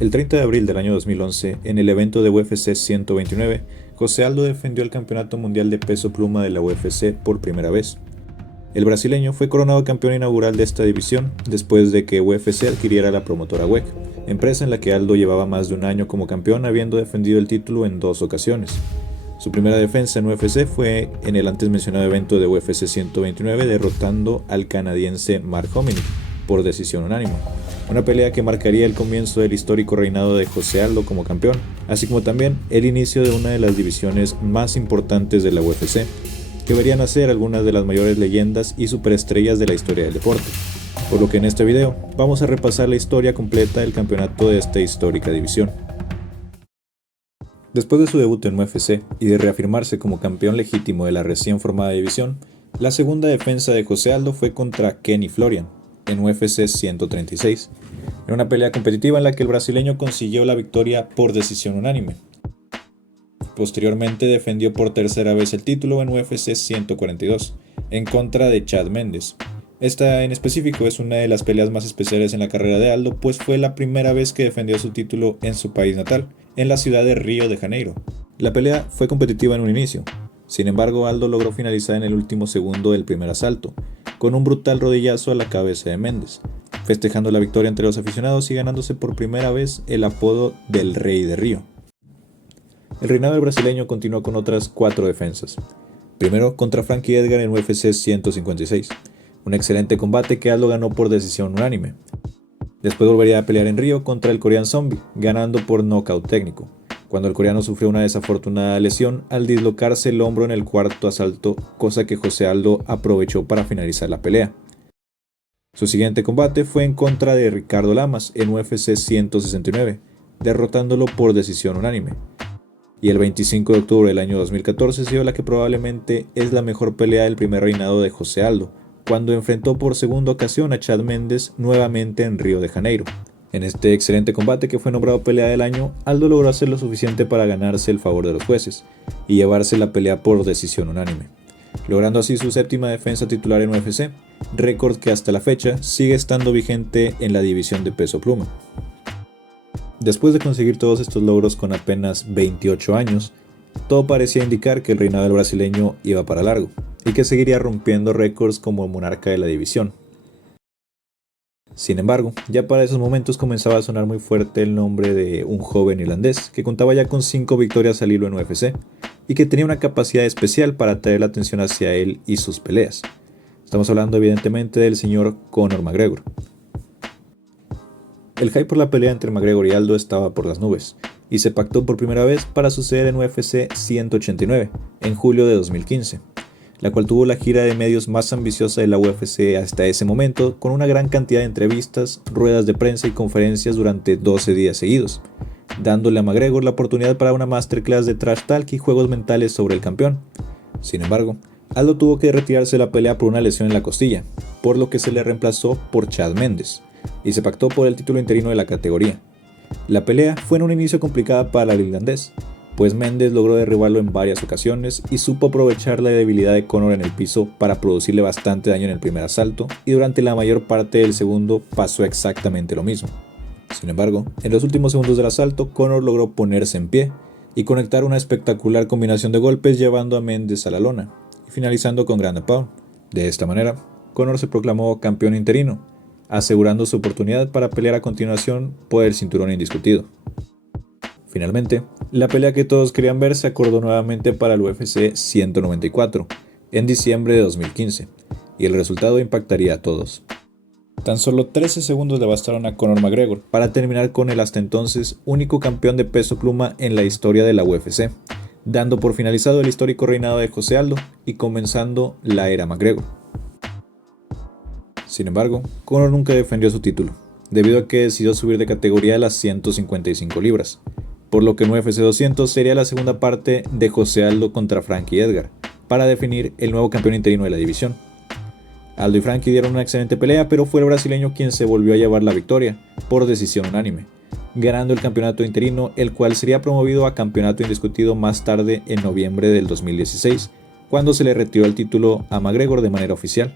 El 30 de abril del año 2011, en el evento de UFC 129, José Aldo defendió el Campeonato Mundial de Peso Pluma de la UFC por primera vez. El brasileño fue coronado campeón inaugural de esta división después de que UFC adquiriera la promotora WEC, empresa en la que Aldo llevaba más de un año como campeón, habiendo defendido el título en 2 ocasiones. Su primera defensa en UFC fue en el antes mencionado evento de UFC 129, derrotando al canadiense Mark Hominick por decisión unánime. Una pelea que marcaría el comienzo del histórico reinado de José Aldo como campeón, así como también el inicio de una de las divisiones más importantes de la UFC, que verían nacer algunas de las mayores leyendas y superestrellas de la historia del deporte. Por lo que en este video vamos a repasar la historia completa del campeonato de esta histórica división. Después de su debut en UFC y de reafirmarse como campeón legítimo de la recién formada división, la segunda defensa de José Aldo fue contra Kenny Florian en UFC 136, en una pelea competitiva en la que el brasileño consiguió la victoria por decisión unánime. Posteriormente defendió por tercera vez el título en UFC 142, en contra de Chad Mendes. Esta en específico es una de las peleas más especiales en la carrera de Aldo, pues fue la primera vez que defendió su título en su país natal, en la ciudad de Río de Janeiro. La pelea fue competitiva en un inicio, sin embargo Aldo logró finalizar en el último segundo del primer asalto, con un brutal rodillazo a la cabeza de Mendes, festejando la victoria entre los aficionados y ganándose por primera vez el apodo del Rey de Río. El reinado del brasileño continuó con otras 4 defensas. Primero contra Frankie Edgar en UFC 156, un excelente combate que Aldo ganó por decisión unánime. Después volvería a pelear en Río contra el Korean Zombie, ganando por nocaut técnico, cuando el coreano sufrió una desafortunada lesión al dislocarse el hombro en el cuarto asalto, cosa que José Aldo aprovechó para finalizar la pelea. Su siguiente combate fue en contra de Ricardo Lamas en UFC 169, derrotándolo por decisión unánime. Y el 25 de octubre del año 2014 se dio la que probablemente es la mejor pelea del primer reinado de José Aldo, cuando enfrentó por segunda ocasión a Chad Mendes nuevamente en Río de Janeiro. En este excelente combate, que fue nombrado pelea del año, Aldo logró hacer lo suficiente para ganarse el favor de los jueces y llevarse la pelea por decisión unánime, logrando así su séptima defensa titular en UFC, récord que hasta la fecha sigue estando vigente en la división de peso pluma. Después de conseguir todos estos logros con apenas 28 años, todo parecía indicar que el reinado del brasileño iba para largo y que seguiría rompiendo récords como monarca de la división. Sin embargo, ya para esos momentos comenzaba a sonar muy fuerte el nombre de un joven irlandés que contaba ya con 5 victorias al hilo en UFC y que tenía una capacidad especial para atraer la atención hacia él y sus peleas. Estamos hablando evidentemente del señor Conor McGregor. El hype por la pelea entre McGregor y Aldo estaba por las nubes, y se pactó por primera vez para suceder en UFC 189, en julio de 2015, la cual tuvo la gira de medios más ambiciosa de la UFC hasta ese momento, con una gran cantidad de entrevistas, ruedas de prensa y conferencias durante 12 días seguidos, dándole a McGregor la oportunidad para una masterclass de trash talk y juegos mentales sobre el campeón. Sin embargo, Aldo tuvo que retirarse de la pelea por una lesión en la costilla, por lo que se le reemplazó por Chad Mendes, y se pactó por el título interino de la categoría. La pelea fue en un inicio complicada para el irlandés, pues Mendes logró derribarlo en varias ocasiones y supo aprovechar la debilidad de Conor en el piso para producirle bastante daño en el primer asalto, y durante la mayor parte del segundo pasó exactamente lo mismo. Sin embargo, en los últimos segundos del asalto, Conor logró ponerse en pie y conectar una espectacular combinación de golpes llevando a Mendes a la lona, y finalizando con ground and pound. De esta manera, Conor se proclamó campeón interino, asegurando su oportunidad para pelear a continuación por el cinturón indiscutido. Finalmente, la pelea que todos querían ver se acordó nuevamente para el UFC 194, en diciembre de 2015, y el resultado impactaría a todos. Tan solo 13 segundos le bastaron a Conor McGregor para terminar con el hasta entonces único campeón de peso pluma en la historia de la UFC, dando por finalizado el histórico reinado de José Aldo y comenzando la era McGregor. Sin embargo, Conor nunca defendió su título, debido a que decidió subir de categoría a las 155 libras, por lo que en UFC 200 sería la segunda parte de José Aldo contra Frankie Edgar, para definir el nuevo campeón interino de la división. Aldo y Frankie dieron una excelente pelea, pero fue el brasileño quien se volvió a llevar la victoria, por decisión unánime, ganando el campeonato interino, el cual sería promovido a campeonato indiscutido más tarde en noviembre del 2016, cuando se le retiró el título a McGregor de manera oficial.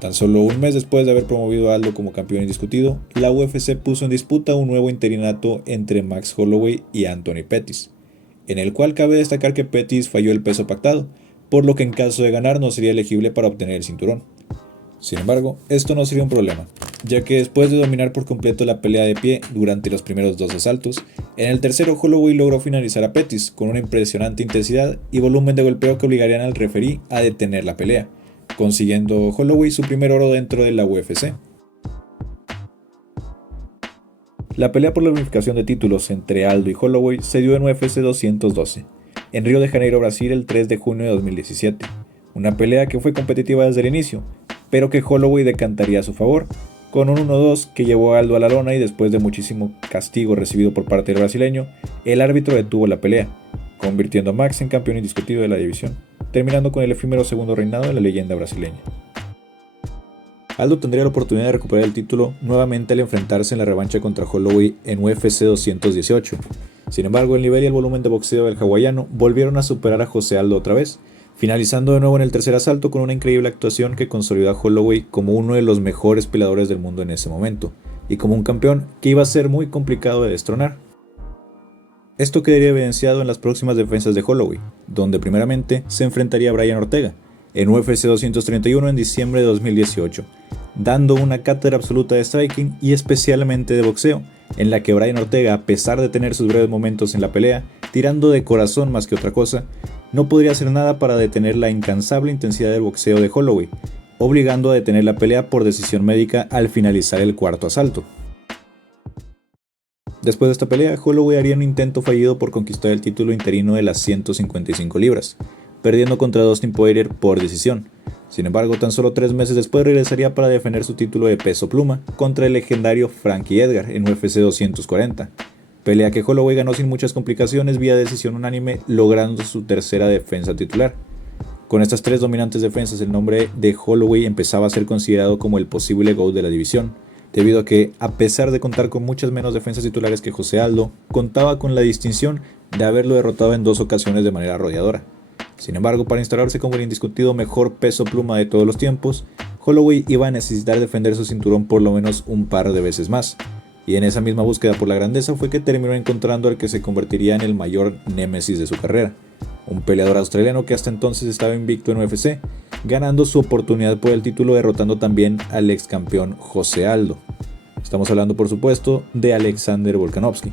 Tan solo un mes después de haber promovido a Aldo como campeón indiscutido, la UFC puso en disputa un nuevo interinato entre Max Holloway y Anthony Pettis, en el cual cabe destacar que Pettis falló el peso pactado, por lo que en caso de ganar no sería elegible para obtener el cinturón. Sin embargo, esto no sería un problema, ya que después de dominar por completo la pelea de pie durante los primeros dos asaltos, en el tercero Holloway logró finalizar a Pettis con una impresionante intensidad y volumen de golpeo que obligarían al referí a detener la pelea, consiguiendo Holloway su primer oro dentro de la UFC. La pelea por la unificación de títulos entre Aldo y Holloway se dio en UFC 212, en Río de Janeiro, Brasil, el 3 de junio de 2017, una pelea que fue competitiva desde el inicio, pero que Holloway decantaría a su favor, con un 1-2 que llevó a Aldo a la lona y después de muchísimo castigo recibido por parte del brasileño, el árbitro detuvo la pelea, convirtiendo a Max en campeón indiscutido de la división, terminando con el efímero segundo reinado de la leyenda brasileña. Aldo tendría la oportunidad de recuperar el título nuevamente al enfrentarse en la revancha contra Holloway en UFC 218. Sin embargo, el nivel y el volumen de boxeo del hawaiano volvieron a superar a José Aldo otra vez, finalizando de nuevo en el tercer asalto con una increíble actuación que consolidó a Holloway como uno de los mejores peleadores del mundo en ese momento, y como un campeón que iba a ser muy complicado de destronar. Esto quedaría evidenciado en las próximas defensas de Holloway, donde primeramente se enfrentaría a Brian Ortega, en UFC 231 en diciembre de 2018, dando una cátedra absoluta de striking y especialmente de boxeo, en la que Brian Ortega, a pesar de tener sus breves momentos en la pelea, tirando de corazón más que otra cosa, no podría hacer nada para detener la incansable intensidad del boxeo de Holloway, obligando a detener la pelea por decisión médica al finalizar el cuarto asalto. Después de esta pelea, Holloway haría un intento fallido por conquistar el título interino de las 155 libras, perdiendo contra Dustin Poirier por decisión. Sin embargo, tan solo 3 meses después regresaría para defender su título de peso pluma contra el legendario Frankie Edgar en UFC 240, pelea que Holloway ganó sin muchas complicaciones vía decisión unánime, logrando su tercera defensa titular. Con estas 3 dominantes defensas, el nombre de Holloway empezaba a ser considerado como el posible GOAT de la división, debido a que, a pesar de contar con muchas menos defensas titulares que José Aldo, contaba con la distinción de haberlo derrotado en 2 ocasiones de manera arrolladora. Sin embargo, para instalarse como el indiscutido mejor peso pluma de todos los tiempos, Holloway iba a necesitar defender su cinturón por lo menos un par de veces más, y en esa misma búsqueda por la grandeza fue que terminó encontrando al que se convertiría en el mayor némesis de su carrera, un peleador australiano que hasta entonces estaba invicto en UFC, ganando su oportunidad por el título derrotando también al ex campeón José Aldo. Estamos hablando por supuesto de Alexander Volkanovski.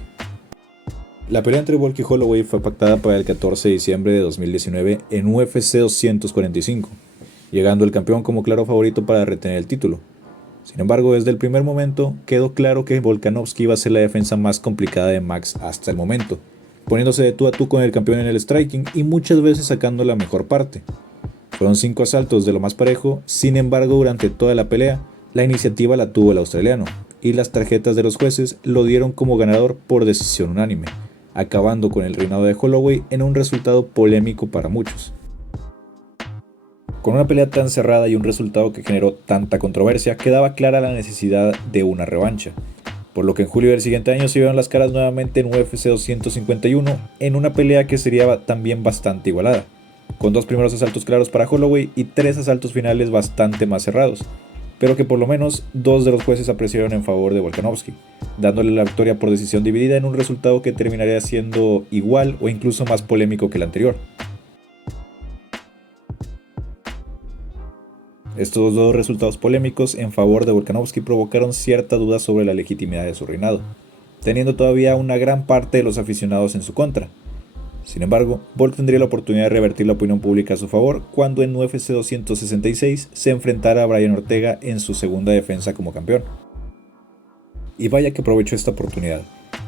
La pelea entre Volk y Holloway fue pactada para el 14 de diciembre de 2019 en UFC 245, llegando el campeón como claro favorito para retener el título. Sin embargo, desde el primer momento quedó claro que Volkanovski iba a ser la defensa más complicada de Max hasta el momento, poniéndose de tú a tú con el campeón en el striking y muchas veces sacando la mejor parte. Fueron 5 asaltos de lo más parejo, sin embargo durante toda la pelea, la iniciativa la tuvo el australiano, y las tarjetas de los jueces lo dieron como ganador por decisión unánime, acabando con el reinado de Holloway en un resultado polémico para muchos. Con una pelea tan cerrada y un resultado que generó tanta controversia, quedaba clara la necesidad de una revancha, por lo que en julio del siguiente año se vieron las caras nuevamente en UFC 251 en una pelea que sería también bastante igualada, con 2 primeros asaltos claros para Holloway y 3 asaltos finales bastante más cerrados, pero que por lo menos 2 de los jueces apreciaron en favor de Volkanovski, dándole la victoria por decisión dividida en un resultado que terminaría siendo igual o incluso más polémico que el anterior. Estos 2 resultados polémicos en favor de Volkanovski provocaron cierta duda sobre la legitimidad de su reinado, teniendo todavía una gran parte de los aficionados en su contra. Sin embargo, Volk tendría la oportunidad de revertir la opinión pública a su favor cuando en UFC 266 se enfrentara a Brian Ortega en su segunda defensa como campeón. Y vaya que aprovechó esta oportunidad,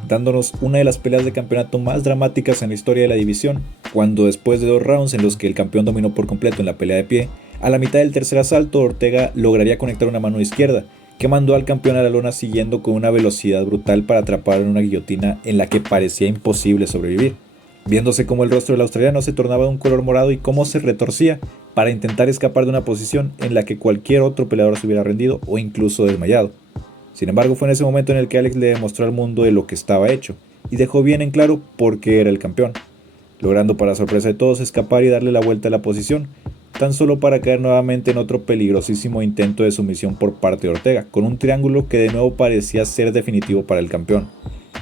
dándonos una de las peleas de campeonato más dramáticas en la historia de la división, cuando después de 2 rounds en los que el campeón dominó por completo en la pelea de pie, a la mitad del tercer asalto Ortega lograría conectar una mano izquierda, que mandó al campeón a la lona siguiendo con una velocidad brutal para atraparlo en una guillotina en la que parecía imposible sobrevivir, viéndose como el rostro del australiano se tornaba de un color morado y cómo se retorcía para intentar escapar de una posición en la que cualquier otro peleador se hubiera rendido o incluso desmayado. Sin embargo, fue en ese momento en el que Alex le demostró al mundo de lo que estaba hecho, y dejó bien en claro por qué era el campeón, logrando para sorpresa de todos escapar y darle la vuelta a la posición, tan solo para caer nuevamente en otro peligrosísimo intento de sumisión por parte de Ortega, con un triángulo que de nuevo parecía ser definitivo para el campeón,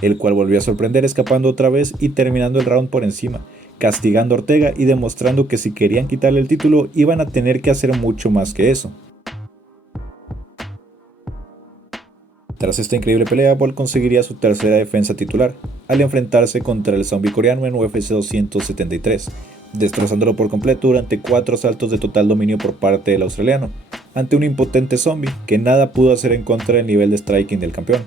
el cual volvió a sorprender escapando otra vez y terminando el round por encima, castigando a Ortega y demostrando que si querían quitarle el título iban a tener que hacer mucho más que eso. Tras esta increíble pelea, Volk conseguiría su tercera defensa titular, al enfrentarse contra el zombie coreano en UFC 273, destrozándolo por completo durante 4 asaltos de total dominio por parte del australiano, ante un impotente zombie que nada pudo hacer en contra del nivel de striking del campeón.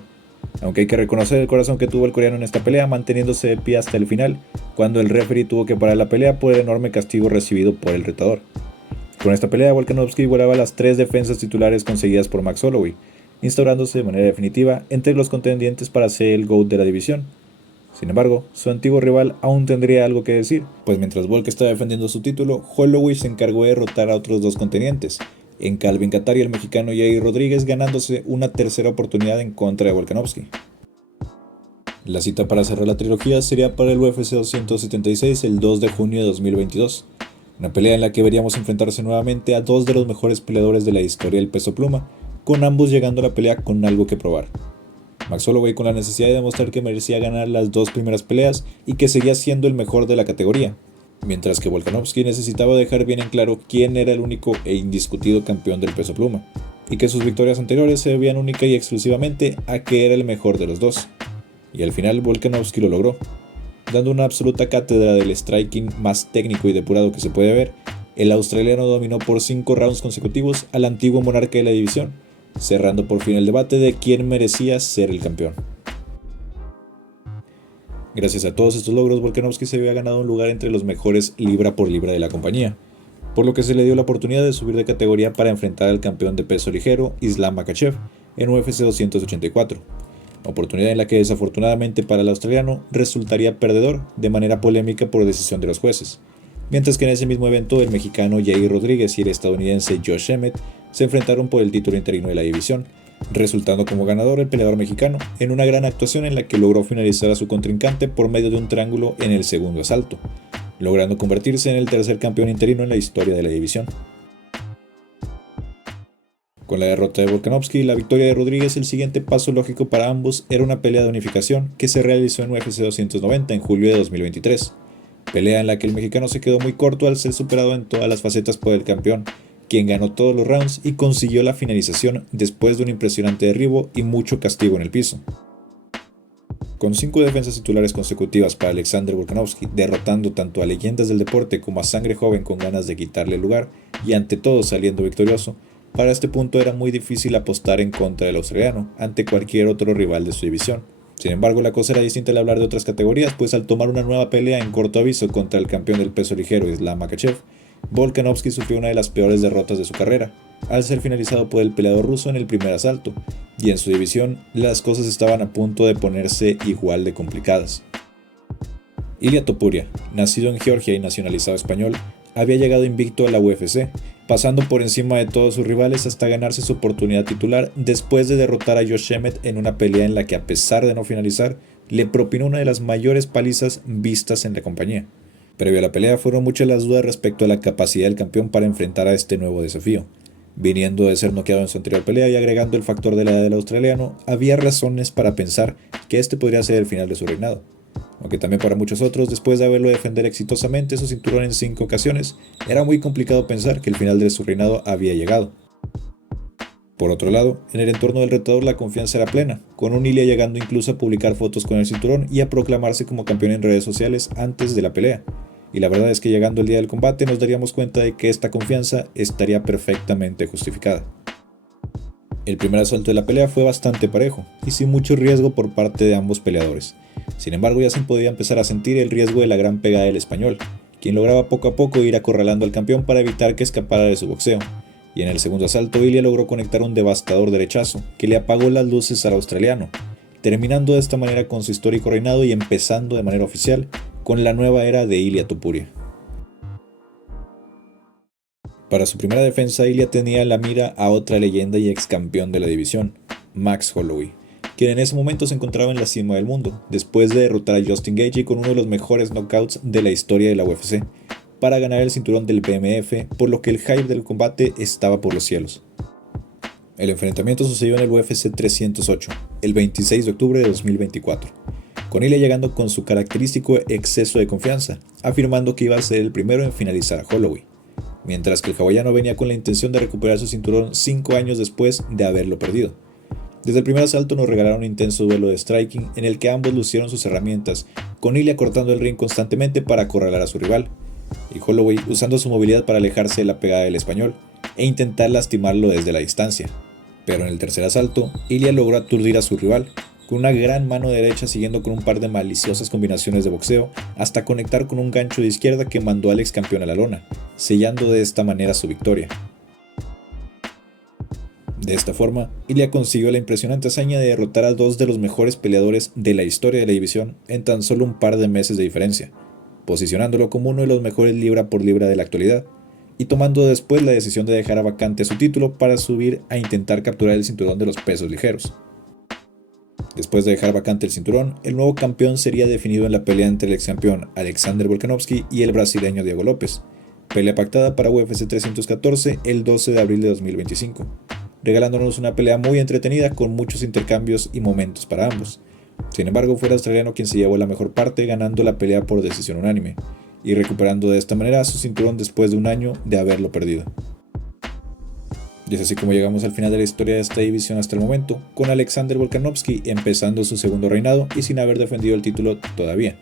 Aunque hay que reconocer el corazón que tuvo el coreano en esta pelea, manteniéndose de pie hasta el final, cuando el referee tuvo que parar la pelea por el enorme castigo recibido por el retador. Con esta pelea, Volkanovski igualaba las 3 defensas titulares conseguidas por Max Holloway, instaurándose de manera definitiva entre los contendientes para ser el GOAT de la división. Sin embargo, su antiguo rival aún tendría algo que decir, pues mientras Volk estaba defendiendo su título, Holloway se encargó de derrotar a otros 2 contendientes, en Calvin Kattar y el mexicano Yair Rodríguez, ganándose una tercera oportunidad en contra de Volkanovski. La cita para cerrar la trilogía sería para el UFC 276 el 2 de junio de 2022, una pelea en la que veríamos enfrentarse nuevamente a 2 de los mejores peleadores de la historia del peso pluma, con ambos llegando a la pelea con algo que probar. Max Holloway con la necesidad de demostrar que merecía ganar las 2 primeras peleas y que seguía siendo el mejor de la categoría, mientras que Volkanovski necesitaba dejar bien en claro quién era el único e indiscutido campeón del peso pluma, y que sus victorias anteriores se debían única y exclusivamente a que era el mejor de los dos. Y al final Volkanovski lo logró, dando una absoluta cátedra del striking más técnico y depurado que se puede ver. El australiano dominó por 5 rounds consecutivos al antiguo monarca de la división, cerrando por fin el debate de quién merecía ser el campeón. Gracias a todos estos logros, Volkanovski se había ganado un lugar entre los mejores libra por libra de la compañía, por lo que se le dio la oportunidad de subir de categoría para enfrentar al campeón de peso ligero Islam Makhachev en UFC 284, oportunidad en la que desafortunadamente para el australiano resultaría perdedor de manera polémica por decisión de los jueces, mientras que en ese mismo evento el mexicano Yair Rodríguez y el estadounidense Josh Emmett se enfrentaron por el título interino de la división, resultando como ganador el peleador mexicano en una gran actuación en la que logró finalizar a su contrincante por medio de un triángulo en el segundo asalto, logrando convertirse en el tercer campeón interino en la historia de la división. Con la derrota de Volkanovski y la victoria de Rodríguez, el siguiente paso lógico para ambos era una pelea de unificación que se realizó en UFC 290 en julio de 2023, pelea en la que el mexicano se quedó muy corto al ser superado en todas las facetas por el campeón, quien ganó todos los rounds y consiguió la finalización después de un impresionante derribo y mucho castigo en el piso. Con 5 defensas titulares consecutivas para Alexander Volkanovski, derrotando tanto a leyendas del deporte como a sangre joven con ganas de quitarle el lugar y ante todo saliendo victorioso, para este punto era muy difícil apostar en contra del australiano ante cualquier otro rival de su división. Sin embargo, la cosa era distinta al hablar de otras categorías, pues al tomar una nueva pelea en corto aviso contra el campeón del peso ligero Islam Makhachev, Volkanovski sufrió una de las peores derrotas de su carrera, al ser finalizado por el peleador ruso en el primer asalto, y en su división las cosas estaban a punto de ponerse igual de complicadas. Ilia Topuria, nacido en Georgia y nacionalizado español, había llegado invicto a la UFC, pasando por encima de todos sus rivales hasta ganarse su oportunidad titular después de derrotar a Josh Emmett en una pelea en la que, a pesar de no finalizar, le propinó una de las mayores palizas vistas en la compañía. Previo a la pelea fueron muchas las dudas respecto a la capacidad del campeón para enfrentar a este nuevo desafío. Viniendo de ser noqueado en su anterior pelea y agregando el factor de la edad del australiano, había razones para pensar que este podría ser el final de su reinado. Aunque también para muchos otros, después de haberlo defender exitosamente su cinturón en 5 ocasiones, era muy complicado pensar que el final de su reinado había llegado. Por otro lado, en el entorno del retador la confianza era plena, con un Ilia llegando incluso a publicar fotos con el cinturón y a proclamarse como campeón en redes sociales antes de la pelea. Y la verdad es que llegando el día del combate nos daríamos cuenta de que esta confianza estaría perfectamente justificada. El primer asalto de la pelea fue bastante parejo y sin mucho riesgo por parte de ambos peleadores. Sin embargo, ya se podía empezar a sentir el riesgo de la gran pegada del español, quien lograba poco a poco ir acorralando al campeón para evitar que escapara de su boxeo. Y en el segundo asalto, Ilia logró conectar un devastador derechazo que le apagó las luces al australiano, terminando de esta manera con su histórico reinado y empezando de manera oficial con la nueva era de Ilia Topuria. Para su primera defensa, Ilia tenía en la mira a otra leyenda y ex campeón de la división, Max Holloway, quien en ese momento se encontraba en la cima del mundo, después de derrotar a Justin Gaethje con uno de los mejores knockouts de la historia de la UFC, para ganar el cinturón del BMF, por lo que el hype del combate estaba por los cielos. El enfrentamiento sucedió en el UFC 308, el 26 de octubre de 2024, con Ilya llegando con su característico exceso de confianza, afirmando que iba a ser el primero en finalizar a Holloway, mientras que el hawaiano venía con la intención de recuperar su cinturón 5 años después de haberlo perdido. Desde el primer asalto nos regalaron un intenso duelo de striking en el que ambos lucieron sus herramientas, con Ilya cortando el ring constantemente para acorralar a su rival, y Holloway usando su movilidad para alejarse de la pegada del español e intentar lastimarlo desde la distancia. Pero en el tercer asalto, Ilya logró aturdir a su rival, con una gran mano derecha siguiendo con un par de maliciosas combinaciones de boxeo, hasta conectar con un gancho de izquierda que mandó al ex campeón a la lona, sellando de esta manera su victoria. De esta forma, Ilya consiguió la impresionante hazaña de derrotar a dos de los mejores peleadores de la historia de la división en tan solo un par de meses de diferencia, posicionándolo como uno de los mejores libra por libra de la actualidad, y tomando después la decisión de dejar vacante su título para subir a intentar capturar el cinturón de los pesos ligeros. Después de dejar vacante el cinturón, el nuevo campeón sería definido en la pelea entre el ex campeón Alexander Volkanovski y el brasileño Diego López, pelea pactada para UFC 314 el 12 de abril de 2025, regalándonos una pelea muy entretenida con muchos intercambios y momentos para ambos. Sin embargo, fue el australiano quien se llevó la mejor parte, ganando la pelea por decisión unánime, y recuperando de esta manera su cinturón después de un año de haberlo perdido. Y es así como llegamos al final de la historia de esta división hasta el momento, con Alexander Volkanovski empezando su segundo reinado y sin haber defendido el título todavía.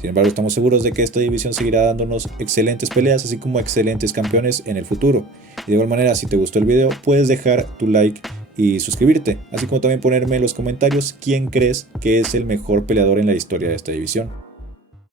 Sin embargo, estamos seguros de que esta división seguirá dándonos excelentes peleas, así como excelentes campeones en el futuro. Y de igual manera, si te gustó el video, puedes dejar tu like y suscribirte, así como también ponerme en los comentarios quién crees que es el mejor peleador en la historia de esta división.